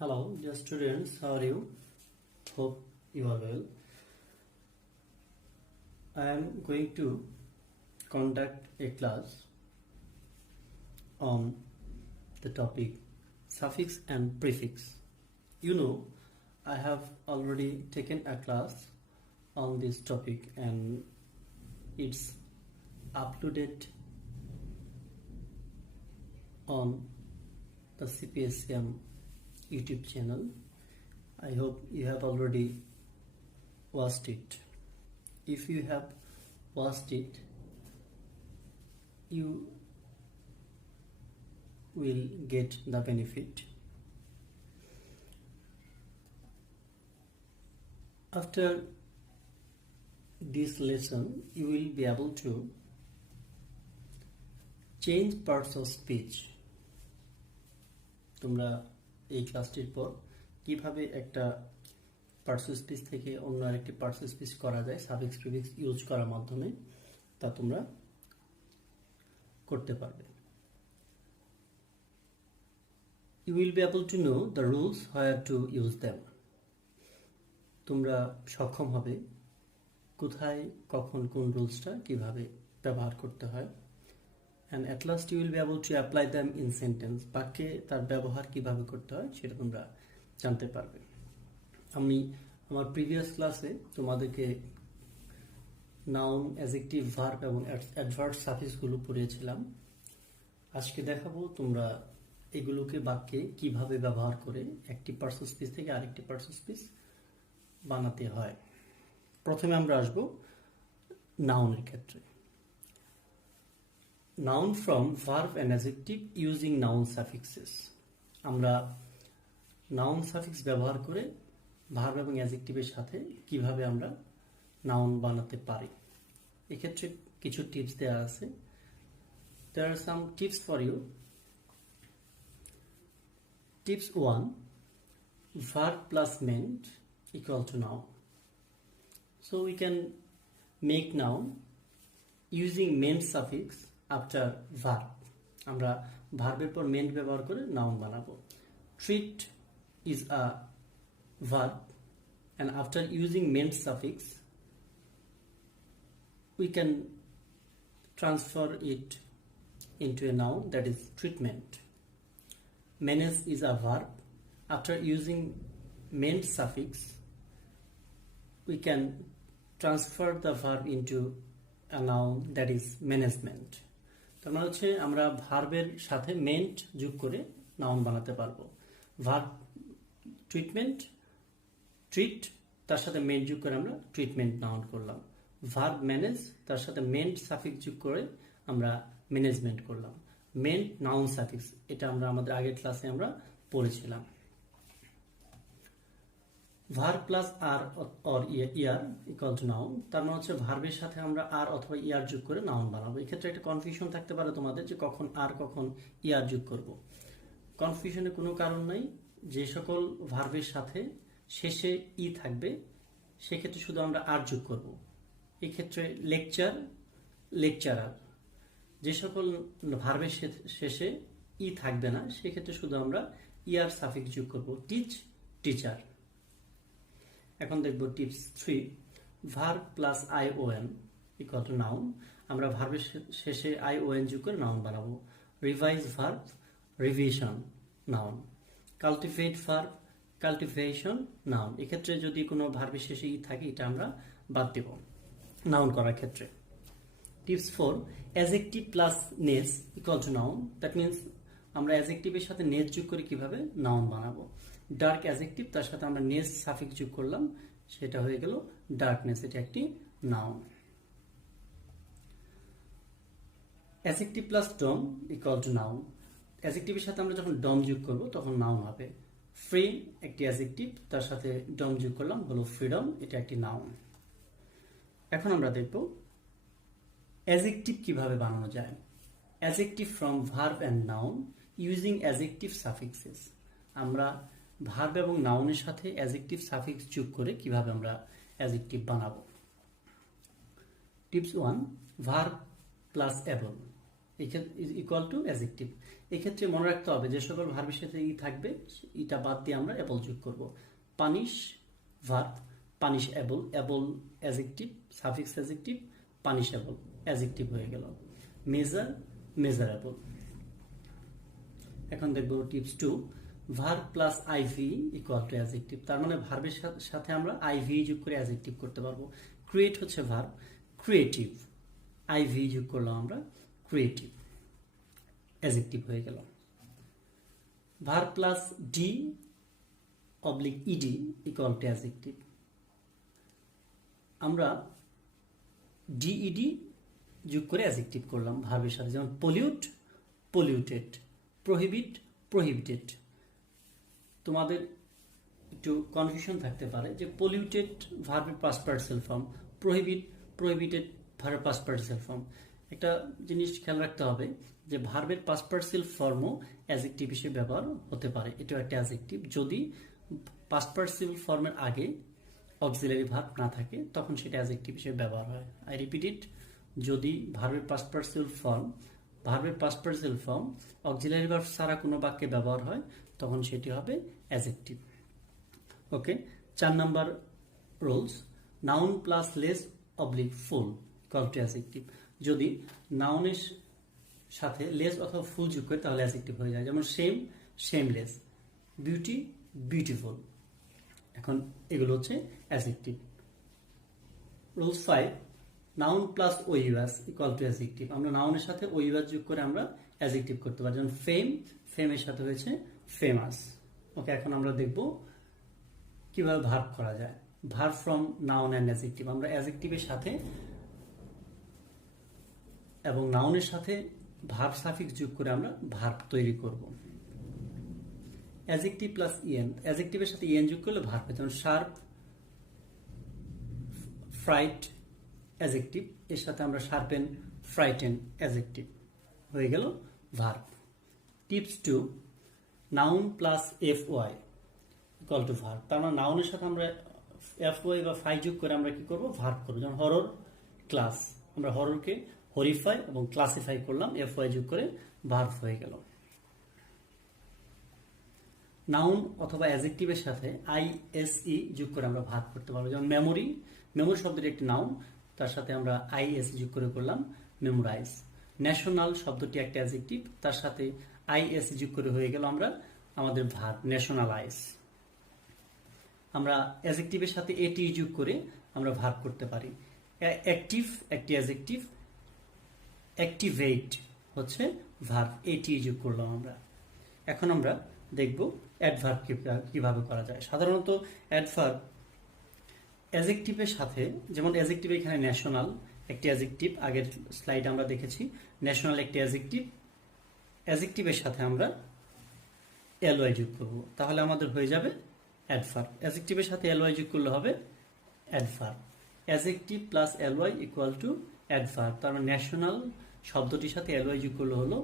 Hello, dear students, how are you? Hope you are well. I am going to conduct a class on the topic suffix and prefix. You know, I have already taken a class on this topic and it's uploaded on the CPSCM YouTube channel. I hope you have already watched it. If you have watched it, you will get the benefit. After this lesson, you will be able to change parts of speech. তোমরা এই ক্লাসটির পর কিভাবে একটা parts of speech থেকে অন্য আরেকটি parts of speech করা যায় সাফিক্স প্রিফিক্স ইউজ করার মাধ্যমে তা তোমরা করতে পারবে। You will be able to know the rules where to use them. তোমরা সক্ষম হবে কোথায় কখন কোন রুলসটা কিভাবে ব্যবহার করতে হয়। And at last you will be able to apply them in sentence. বাক্যে তার ব্যবহার কিভাবে করতে হয় সেটা তোমরা জানতে পারবে। আমি আমার প্রিভিয়াস ক্লাসে তোমাদেরকে নাউন, অ্যাডজেক্টিভ, ভার্ব এবং অ্যাডভার্ব সাফিক্সগুলো পড়িয়েছিলাম। আজকে দেখাবো তোমরা এগুলোকে বাক্যে কিভাবে ব্যবহার করে একটি পার্টস অফ স্পিচ থেকে আরেকটি পার্টস অফ স্পিচ বানাতে হয়। প্রথমে আমরা আসবো নাউনের ক্ষেত্রে। Noun from verb and adjective using noun suffixes. আমরা noun suffix ব্যবহার করে ভার্ব এবং অ্যাডজেক্টিভের সাথে কিভাবে আমরা নাউন বানাতে পারি। এক্ষেত্রে কিছু টিপস দেওয়া আছে। There are some tips for you. Tips 1. Verb plus meant equal to noun. So we can make noun using meant suffix after verb. আমরা ভার্বের পর মেন্ট ব্যবহার করে নাউন বানাবো। Treat is a verb and after using meant suffix we can transfer it into a noun, that is treatment. Manage is a verb. After using meant suffix we can transfer the verb into a noun, that is management. তার মানে হচ্ছে আমরা ভার্বের সাথে meant যোগ করে noun বানাতে পারবো। ভার্ব ট্রিটমেন্ট, ট্রিট তার সাথে মেন্ট যোগ করে আমরা ট্রিটমেন্ট নাউন করলাম। ভার্ব ম্যানেজ তার সাথে মেন্ট সাফিক্স যোগ করে আমরা ম্যানেজমেন্ট করলাম। মেন্ট নাউন সাফিক্স এটা আমরা আমাদের আগের ক্লাসে আমরা পড়েছিলাম। Verb plus ar or er equal to noun, তার মানে হচ্ছে ভার্বের সাথে আমরা আর অথবা ইয়ার যোগ করে নাউন বানাবো। এক্ষেত্রে একটা কনফিউশন থাকতে পারে তোমাদের যে কখন আর কখন ইয়ার যোগ করব। কনফিউশনের কোনো কারণ নাই। যে সকল ভার্বের সাথে শেষে ই থাকবে সেক্ষেত্রে শুধু আমরা আর যোগ করব। এক্ষেত্রে লেকচার, লেকচারার। যে সকল ভার্বের শেষে ই থাকবে না সেক্ষেত্রে শুধু আমরা ইয়ার সাফিক্স যোগ করব। Teach, teacher. এখন দেখব tips 3। Verb plus ION equal to noun. আমরা ভার্বের শেষে আইওএন যোগ করে নাউন বানাবো। Revise verb, revision noun. Cultivate verb, cultivation noun. এক্ষেত্রে যদি কোনো ভার্বের শেষে ই থাকে এটা আমরা বাদ দেব নাউন করার ক্ষেত্রে। Tips 4। Adjective plus ness equal to noun. That means আমরা অ্যাডজেক্টিভের সাথে নেস যোগ করে কিভাবে নাউন বানাবো। ডার্ক অ্যাডজেক্টিভ তার সাথে আমরা নেস সাফিক্স যোগ করলাম, সেটা হয়ে গেল ডার্কনেস, এটা একটি noun. Adjective plus dom equal to noun. অ্যাডজেক্টিভের সাথে আমরা যখন ডম যোগ করব তখন নাউন হবে। ফ্রি একটি অ্যাডজেক্টিভ, তার সাথে ডম যোগ করলাম হলো ফ্রিডম, এটা একটি নাউন। এখন আমরা দেখব অ্যাডজেক্টিভ কিভাবে বানানো যায়। Adjective from verb and noun using adjective suffixes. আমরা ভার্ব এবং নাউনের সাথে অ্যাডজেক্টিভ সাফিক্স যোগ করে কিভাবে আমরা অ্যাডজেক্টিভ বানাবো। Tips 1। Verb plus able equal to adjective. এক্ষেত্রে মনে রাখতে হবে যে সকল ভার্বের সাথে ই থাকবে এটা বাদ দিয়ে আমরা অ্যাবল যোগ করব। Punish verb, punish able, able adjective, suffix adjective, punishable adjective হয়ে গেল। Measure, measurable. এখন দেখব tips 2, verb plus ive equal to adjective. তার মানে ভার্বের সাথে আমরা আইভি যোগ করে অ্যাজেক্টিভ করতে পারবো। ক্রিয়েট হচ্ছে ভার্ব, ক্রিয়েটিভ, আইভি যোগ করলাম আমরা, ক্রিয়েটিভ অ্যাজেক্টিভ হয়ে গেল। Verb plus D oblique ED equal to adjective. আমরা ডিইডি যোগ করে অ্যাজেক্টিভ করলাম ভার্বের সাথে, যেমন পলিউট, পলিউটেড, প্রহিবিট, প্রহিবিটেড। তোমাদের একটু কনফিউশন থাকতে পারে যে পলিউটেড ভার্বের past participle form, prohibit, prohibited ভার্বের পাস্ট পার্টিসিপাল ফর্ম। একটা জিনিস খেয়াল রাখতে হবে যে ভার্বের পাস্ট পার্টিসিপাল ফর্মও অ্যাজেক্টিভ হিসেবে ব্যবহার হতে পারে। এটাও একটা অ্যাজেক্টিভ যদি পাস্ট পার্টিসিপাল ফর্মের আগে অক্সিলারি ভার্ব না থাকে, তখন সেটা অ্যাজেক্টিভ হিসেবে ব্যবহার হয়। আই রিপিট ইট, যদি ভার্বের past participle form auxiliary verb ছাড়া কোনো বাক্যে ব্যবহার হয়, তখন সেটি হবে adjective. Okay, 4 number rules, noun plus less oblique full equal to adjective. যদি নাউনের সাথে লেস অথবা ফুল যোগ করে তাহলে অ্যাজেক্টিভ হয়ে যায়, যেমন সেম, সেমলেস, বিউটি, বিউটিফুল। এখন এগুলো হচ্ছে adjective. Rules 5, noun plus O U S equal to adjective. আমরা নাউনের সাথে ওইউএস যোগ করে আমরা অ্যাজেক্টিভ করতে পারি, যেমন ফেম, ফেমের সাথে হয়েছে ফেমাস। ওকে, এখন আমরা দেখব কিভাবে ভার্ব করা যায়। Verb from noun and adjective. আমরা অ্যাজেক্টিভের সাথে এবং নাউনের সাথে ভার্ব সাফিক্স যোগ করে আমরা ভার্ব তৈরি করব। অ্যাজেক্টিভ প্লাস ইএন, অ্যাজেক্টিভের সাথে ইএন যোগ করলে ভার্ব, যেমন শার্প, ফ্রাইট অ্যাজেক্টিভ, এর সাথে আমরা শার্পেন, ফ্রাইটেন অ্যাজেক্টিভ হয়ে গেল verb. Tips 2, noun plus F Y equal to verb. তার মানে নাউনের সাথে আমরা এফ ওয়াই বা ফাই যোগ করে আমরা কি করব, ভার্ব করবো। যেমন হরর, ক্লাস, আমরা হররকে হরিফাই এবং ক্লাসিফাই করলাম, এফ ওয়াই যোগ করে ভার্ব হয়ে গেল। নাউন অথবা অ্যাজেক্টিভের সাথে আইএসই যোগ করে আমরা ভার্ব করতে পারবো, যেমন মেমোরি, মেমোরি শব্দটি একটি নাউন, তার সাথে আমরা আইএস যোগ করে করলাম মেমোরাইজ। ন্যাশনাল শব্দটি একটা অ্যাজেক্টিভ, তার সাথে আইএস যোগ করে হয়ে গেল আমরা আমাদের ভার্ব ন্যাশনালাইজ। আমরা অ্যাজেক্টিভের সাথে এটি যোগ করে আমরা ভার্ব করতে পারি। অ্যাক্টিভ একটি অ্যাজেক্টিভ, অ্যাক্টিভেট হচ্ছে ভার্ব, এটি যোগ করলাম আমরা। এখন আমরা দেখব অ্যাডভার্ব কিভাবে করা যায়। সাধারণত অ্যাডভার্ব অ্যাজেক্টিভের সাথে, যেমন অ্যাজেক্টিভ এখানে ন্যাশনাল একটি অ্যাজেক্টিভ, আগের স্লাইডে আমরা দেখেছি ন্যাশনাল একটি অ্যাজেক্টিভ, অ্যাজেক্টিভের সাথে আমরা এলওয়াই যোগ করব, তাহলে আমাদের হয়ে যাবে অ্যাডভার্ব। অ্যাজেক্টিভের সাথে এলওয়াই যোগ করলে হবে adverb. Adjective plus LY equal to adverb. তার মানে ন্যাশনাল শব্দটির সাথে এলওয়াই যোগ করলে হলো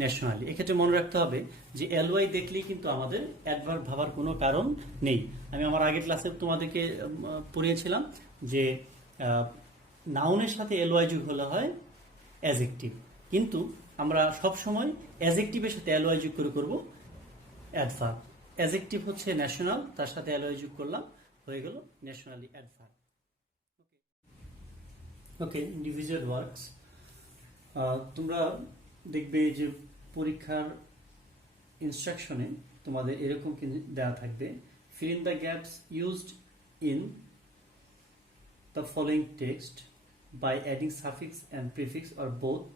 ন্যাশনালি। এক্ষেত্রে মনে রাখতে হবে যে এলওয়াই দেখলেই কিন্তু আমাদের অ্যাডভার্ব ভাবার কোনো কারণ নেই। আমি আমার আগের ক্লাসে তোমাদেরকে পড়িয়েছিলাম যে নাউনের সাথে এলওয়াই যোগ হলে হয় অ্যাজেক্টিভ, কিন্তু আমরা সব সময় অ্যাজেক্টিভের সাথে এলওয়াই যোগ করে করব অ্যাডভার্ব। অ্যাজেক্টিভ হচ্ছে ন্যাশনাল, তার সাথে এলওয়াই যোগ করলাম, হয়ে গেল ন্যাশনালি অ্যাডভার্ব। ওকে, ইন্ডিভিজুয়াল ওয়ার্কস। তোমরা দেখবে যে পরীক্ষার ইনস্ট্রাকশনে তোমাদের এরকম দেওয়া থাকবে, fill in the gaps used in the following text by adding suffix and prefix or both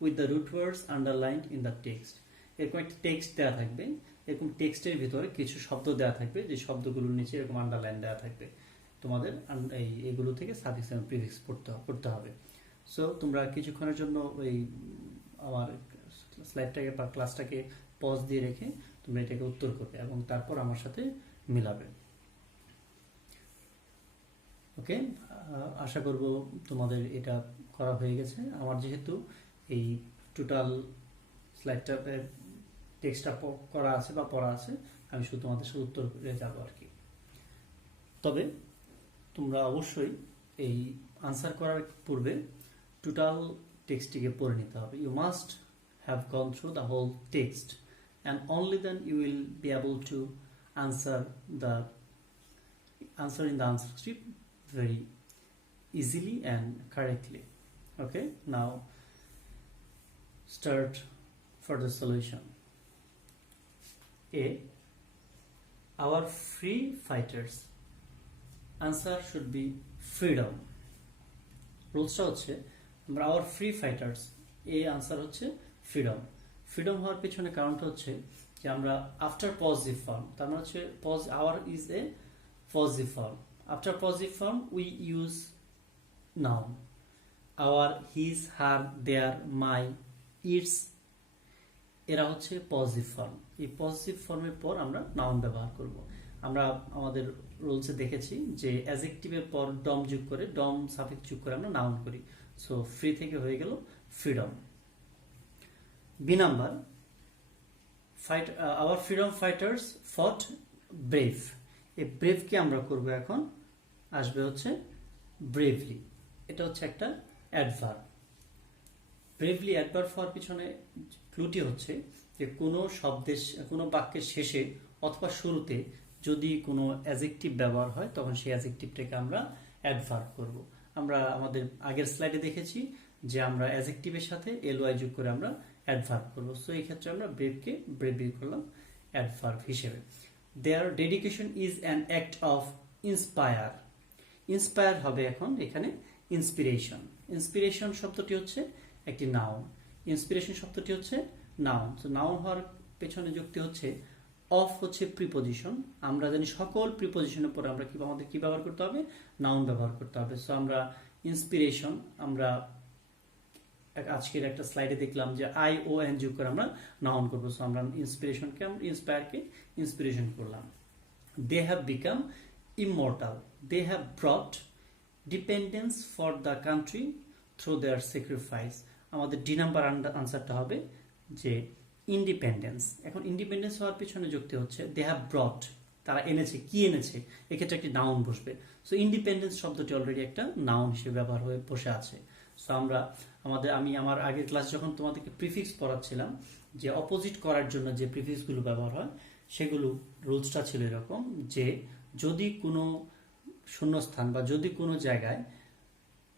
with the root words underlined in the text. এরকম একটা টেক্সট দেওয়া থাকবে, এরকম টেক্সটের ভিতরে কিছু শব্দ দেওয়া থাকবে, যে শব্দগুলোর নিচে এরকম আন্ডারলাইন দেওয়া থাকবে। তোমাদের এইগুলো থেকে সাফিক্স এবং প্রিফিক্স পড়তে হবে। সো তোমরা কিছুক্ষণের জন্য ওই আমার স্লাইডটাকে বা ক্লাসটাকে পজ দিয়ে রেখে তোমরা এটাকে উত্তর করবে এবং তারপর আমার সাথে মিলাবে। ওকে, আশা করব তোমাদের এটা করা হয়ে গেছে। আমার যেহেতু এই টোটাল স্লাইডটা টেক্সটটা করা আছে বা পড়া আছে, আমি শুধু তোমাদের সাথে উত্তর করে যাবো আর কি। তবে তোমরা অবশ্যই এই আনসার করার পূর্বে টোটাল টেক্সটটিকে পড়ে নিতে হবে। You must have gone through the whole text, and only then you will be able to answer in the answer script very easily and correctly. Okay, now start for the solution. A. Our free fighters. Answer should be freedom. রুলসটা হচ্ছে আমরা our free fighters, A answer হচ্ছে freedom. freedom হওয়ার পিছনে কারণটা হচ্ছে যে আমরা after positive form, তার মানে হচ্ছে our is a positive form. After positive form we use noun. our, his, her, their, my, its, এরা হচ্ছে পজিটিভ ফর্ম। এই পজিটিভ ফর্মের পর আমরা নাউন ব্যবহার করব। আমরা আমাদের রুলসে দেখেছি যে অ্যাডজেক্টিভের পর ডম যোগ করে, ডম সাফিক্স যোগ করে আমরা নাউন করি। সো ফ্রি থেকে হয়ে গেল freedom. B number, our freedom fighters fought brave. এই ব্রেভকে আমরা করব এখন, আসবে হচ্ছে ব্রেভলি। এটা হচ্ছে একটা অ্যাডভার্ব। ব্রেভলি অ্যাডভার্ব হওয়ার পিছনে ক্লুটি হচ্ছে যে কোনো শব্দের, কোনো বাক্যের শেষে অথবা শুরুতে যদি কোনো অ্যাডজেক্টিভ ব্যবহার হয় তখন সেই অ্যাডজেক্টিভটাকে আমরা অ্যাডভার্ব করব। আমরা আমাদের আগের স্লাইডে দেখেছি যে আমরা অ্যাডজেক্টিভের সাথে এলওয়াই যোগ করে আমরা অ্যাডভার্ব করব। সো এই ক্ষেত্রে আমরা ব্রেভকে ব্রেভলি করলাম অ্যাডভার্ব হিসেবে। Their dedication is an act of inspire. Inspire হবে এখন এখানে ইন্সপিরেশন। ইন্সপিরেশন শব্দটি হচ্ছে একটি নাউন। ইন্সপিরেশন শব্দটি হচ্ছে নাউন। তো নাউন হওয়ার পেছনে যুক্তি হচ্ছে অফ হচ্ছে প্রিপোজিশন। আমরা জানি সকল প্রিপোজিশনের পরে আমরা আমাদের কি ব্যবহার করতে হবে? নাউন ব্যবহার করতে হবে। সো আমরা ইন্সপিরেশন, আমরা আজকের একটা স্লাইডে দেখলাম যে আই ও এন যোগ করে আমরা নাউন করবো। সো আমরা ইন্সপিরেশনকে, ইন্সপায়ারকে ইন্সপিরেশন করলাম। They have become immortal. They have brought independence for the country through their sacrifice. আমাদের ডি নাম্বার আনসারটা হবে যে ইন্ডিপেন্ডেন্স। এখন ইন্ডিপেন্ডেন্স হওয়ার পিছনে যুক্তি হচ্ছে দে হ্যাভ ব্রট, তারা এনেছে। কি এনেছে? এক্ষেত্রে একটি নাউন বসবে। সো ইন্ডিপেন্ডেন্স শব্দটি অলরেডি একটা নাউন হিসেবে ব্যবহার হয়ে বসে আছে। সো আমরা আমি আমার আগের ক্লাস যখন তোমাদেরকে প্রিফিক্স পড়াচ্ছিলাম যে অপোজিট করার জন্য যে প্রিফিক্সগুলো ব্যবহার হয়, সেগুলো রুলসটা ছিল এরকম যে যদি কোনো শূন্যস্থান বা যদি কোনো জায়গায়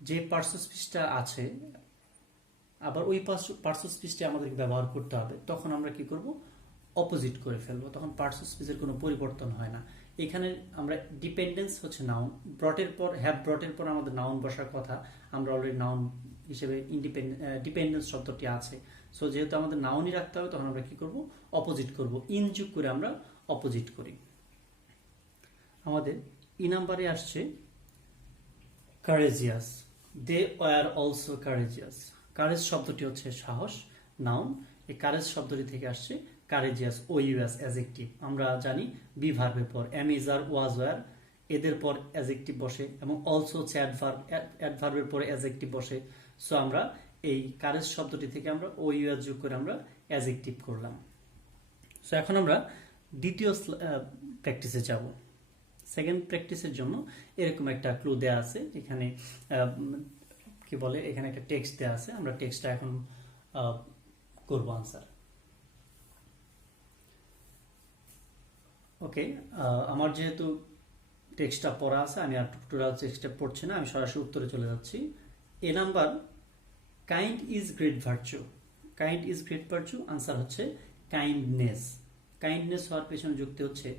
যে পার্সোস্পিসটা আছে আবার ওই পার্সোস্পিসটা আমাদেরকে ব্যবহার করতে হবে, তখন আমরা কি করব? অপোজিট করে ফেলবো। তখন পার্সোস্পিসের কোনো পরিবর্তন হয় না। এখানে আমরা ডিপেন্ডেন্স হচ্ছে নাউন, ব্রটের পর, হ্যাভ ব্রটের পর আমাদের নাউন বসার কথা। আমরা অলরেডি নাউন হিসেবে ডিপেন্ডেন্স শব্দটি আছে। সো যেহেতু আমাদের নাউনই রাখতে হবে, তখন আমরা কি করব? অপোজিট করব। ইন যোগ করে আমরা অপোজিট করি। আমাদের ই নাম্বারে আসছে courageous. They were also courageous. Courage শব্দটি হচ্ছে সাহস, নাউন। এই কারেজ শব্দটি থেকে আসছে কারেজিয়াস, ও ইউএস অ্যাডজেক্টিভ। আমরা জানি বি ভার্বের পর am is are was were এদের পর অ্যাডজেক্টিভ বসে, এবং অলসো হচ্ছে অ্যাডভার্বের পরে অ্যাডজেক্টিভ বসে। সো আমরা এই কারেজ শব্দটি থেকে আমরা ও ইউএস যোগ করে আমরা অ্যাডজেক্টিভ করলাম। সো এখন আমরা দ্বিতীয় প্র্যাকটিসে যাব। সেকেন্ড প্র্যাকটিসের জন্য এরকম একটা ক্লু দেয়া আছে। এখানে কি বলে, এখানে একটা টেক্সট দেয়া আছে। আমরা টেক্সটটা এখন করব আনসার। ওকে, আমার যেহেতু টেক্সটটা পড়া আছে, আমি আর টোটাল টেক্সটটা পড়ছি না, আমি সরাসরি উত্তরে চলে যাচ্ছি। A number, kind is great virtue. Kind is great virtue, answer হচ্ছে কাইন্ডনেস। কাইন্ডনেস হওয়ার পেছনে যুক্তি হচ্ছে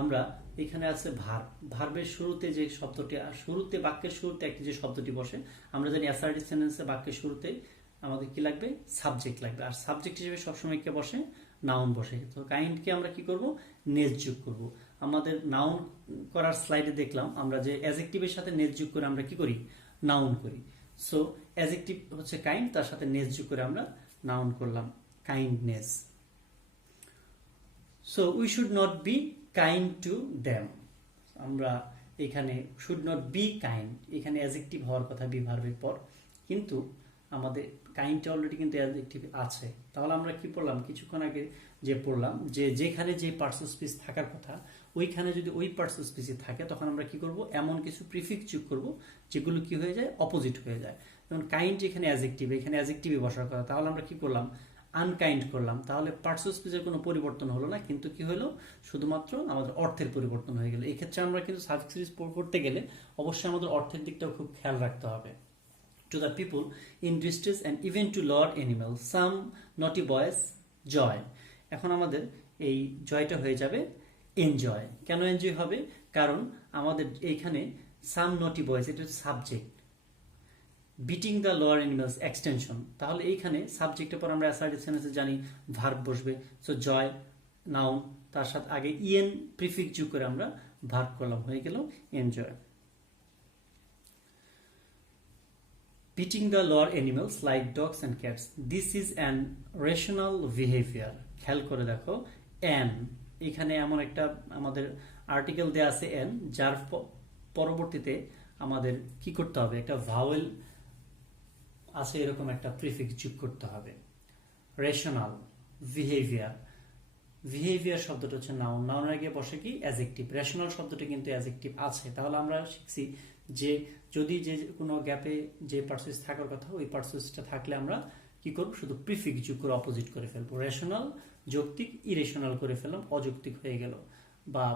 আমরা এখানে আছে ভার্ব। ভার্বের শুরুতে যে শব্দটি, শুরুতে বাক্যের শুরুতে একটি যে শব্দটি বসে, আমরা জানি অ্যাসার্টিভ সেন্টেন্সে বাক্যের শুরুতে আমাদের কি লাগবে? সাবজেক্ট লাগবে। আর সাবজেক্ট হিসেবে সবসময় কে বসে? নাউন বসে। তো কাইন্ডকে আমরা কি করব? নেস যোগ করব। আমাদের নাউন করার স্লাইডে দেখলাম আমরা যে অ্যাডজেক্টিভের সাথে নেস যোগ করে আমরা কি করি? নাউন করি। সো অ্যাডজেক্টিভ হচ্ছে কাইন্ড, তার সাথে নেস যোগ করে আমরা নাউন করলাম kindness. So we should not be kind to them. আমরা এখানে শুড নট বি কাইন্ড, এখানে অ্যাডজেক্টিভ হওয়ার কথা বি ভার্বের পর, কিন্তু আমাদের কাইন্ডটা অলরেডি কিন্তু অ্যাডজেক্টিভ আছে। তাহলে আমরা কি পড়লাম কিছুক্ষণ আগে? যে পড়লাম যে যেখানে যে পার্সোস্পিস থাকার কথা, ওইখানে যদি ওই পার্সোস্পিসই থাকে, তখন আমরা কি করব? এমন কিছু প্রিফিক্স যোগ করব যেগুলো কি হয়ে যায়? অপোজিট হয়ে যায়। যেমন কাইন্ড যেখানে অ্যাডজেক্টিভ, এখানে অ্যাডজেক্টিভই বসার কথা, তাহলে আমরা কি করলাম? আনকাইন্ড করলাম, তাহলে পার্টস অফ স্পিচের কোনো পরিবর্তন হলো না, কিন্তু কি হলো, শুধুমাত্র আমাদের অর্থের পরিবর্তন হয়ে গেল। এই ক্ষেত্রে আমরা কিন্তু সাবজেক্ট সিরিজ করতে গেলে অবশ্যই আমাদের অর্থের দিকটাও খুব খেয়াল রাখতে হবে। To the people in distress and even to lord animals, some naughty boys joy. এখন আমাদের এই জয়টা হয়ে যাবে এনজয়। কেন এনজয় হবে? কারণ আমাদের এইখানে সাম নটি বয়েজ, এটা subject, beating the lower animals extension, তাহলে এইখানে সাবজেক্টের পর আমরা অ্যাসার্টিভ সেন্টেন্সে জানি ভার্ব বসবে, সো জয় নাউন, তার সাথে আগে ইএন প্রিফিক্স যোগ করে আমরা ভার্ব করলাম, হয়ে গেল enjoy. Beating the lower animals like dogs and cats. This is an rational behavior. খেয়াল করে দেখো, an এখানে এমন একটা আমাদের আর্টিকেল দেয়া আছে an, যার পরবর্তীতে আমাদের কি করতে হবে, একটা ভাওয়েল আছে এরকম একটা প্রিফিক্স যোগ করতে হবে। রেশনাল বিহেভিয়ার, বিহেভিয়ার শব্দটা হচ্ছে নাউন, নাউনের আগে বসে কি অ্যাডজেক্টিভ, রেশনাল শব্দটা কিন্তু অ্যাডজেক্টিভ আছে। তাহলে আমরা শিখছি যে যদি যে কোনো গ্যাপে যে পার্সেস থাকার কথা ওই পার্সেসটা থাকলে আমরা কি করব, শুধু প্রিফিক্স যোগ করে অপোজিট করে ফেলবো। রেশনাল যৌক্তিক ইরেশনাল করে ফেললাম, অযৌক্তিক হয়ে গেল, বা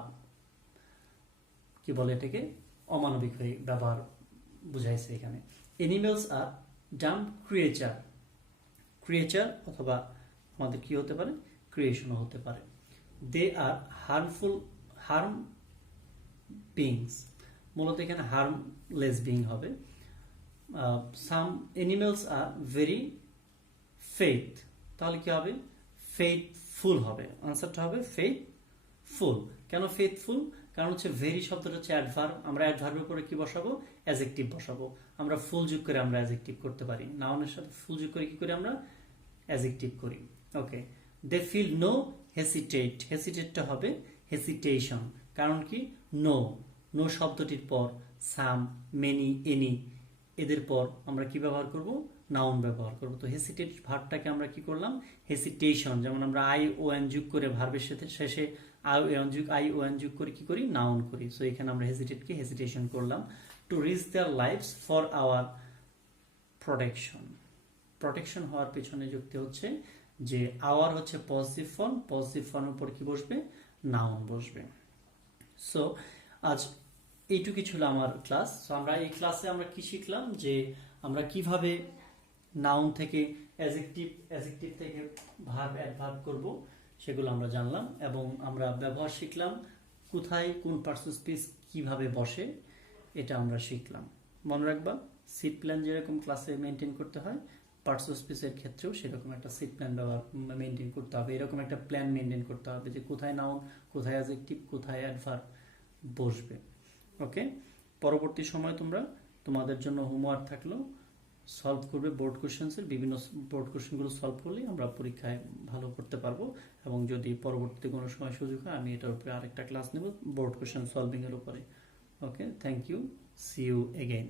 কি বলে এটাকে অমানবিক হয়ে ব্যবহার বুঝাইছে এখানে। এনিমেলস আর ডাম্প ক্রিয়েচার, ক্রিয়েচার অথবা আমাদের কি হতে পারে, ক্রিয়েশনও হতে পারে। দে আর হার্মফুল, হার্ম বিংস, মূলত এখানে হার্মলেস বিং হবে। সাম এনিমেলস আর ভেরি ফেথ, তাহলে কি হবে, ফেথফুল হবে, আনসারটা হবে ফেথফুল। কেন ফেথফুল? কারণ হচ্ছে ভেরি শব্দটা হচ্ছে অ্যাডভার্ব, আমরা অ্যাডভার্বের উপরে কি বসাবো, অ্যাডজেক্টিভ বসাবো। আমরা ফুল যোগ করে আমরা অ্যাডজেক্টিভ করতে পারি, নাউনের সাথে ফুল যোগ করে কি করে আমরা অ্যাডজেক্টিভ করি। ওকে, দে ফিল নো হেসিটেট, হেসিটেটটা হবে হেসিটেশন, কারণ কি নো, নো শব্দটির পর সাম, মেনি, এনি, এদের পর আমরা কি ব্যবহার করব, নাউন ব্যবহার করব। তো হেসিটেট ভার্বটাকে আমরা কি করলাম, হেসিটেশন, যেমন আমরা আই ও এন যোগ করে ভার্বের সাথে শেষে আই ও এন যোগ করে কি করি, নাউন করি। সো এখানে আমরা হেসিটেটকে হেসিটেশন করলাম। To risk their lives for our protection, protection হওয়ার পেছনে যুক্তি হচ্ছে যে আওয়ার হচ্ছে পজিটিভ ফর্ম, পজিটিভ ফর্মের উপর কি বসবে, নাউন বসবে। সো আজ এইটুকুই ছিল আমার ক্লাস। সো আমরা এই ক্লাসে আমরা কি শিখলাম, যে আমরা কিভাবে নাউন থেকে অ্যাডজেক্টিভ থেকে ভার্ব অ্যাডভার্ব করব সেগুলো আমরা জানলাম, এবং আমরা ব্যবহার শিখলাম কোথায় কোন পার্সন স্পিচ কিভাবে বসে, এটা আমরা শিখলাম। মনে রাখবা, সিট প্ল্যান যেরকম ক্লাসে মেনটেন করতে হয়, পার্টস অফ স্পিচের ক্ষেত্রেও সেরকম একটা সিট প্ল্যান মেনটেন করতে হবে, এরকম একটা প্ল্যান মেনটেন করতে হবে যে কোথায় নাউন, কোথায় অ্যাডজেক্টিভ, কোথায় অ্যাডভার্ব বসবে। ওকে, পরবর্তী সময় তোমরা তোমাদের জন্য হোমওয়ার্ক থাকলো, সলভ করবে বোর্ড কোশ্চেন্সের, বিভিন্ন বোর্ড কোশ্চেনগুলো সলভ করলে আমরা পরীক্ষায় ভালো করতে পারবো। এবং যদি পরবর্তীতে কোনো সময় সুযোগ হয় আমি এটার উপরে আরেকটা ক্লাস নেব বোর্ড কোশ্চেন সলভিং এর উপরে। Okay, thank you, see you again.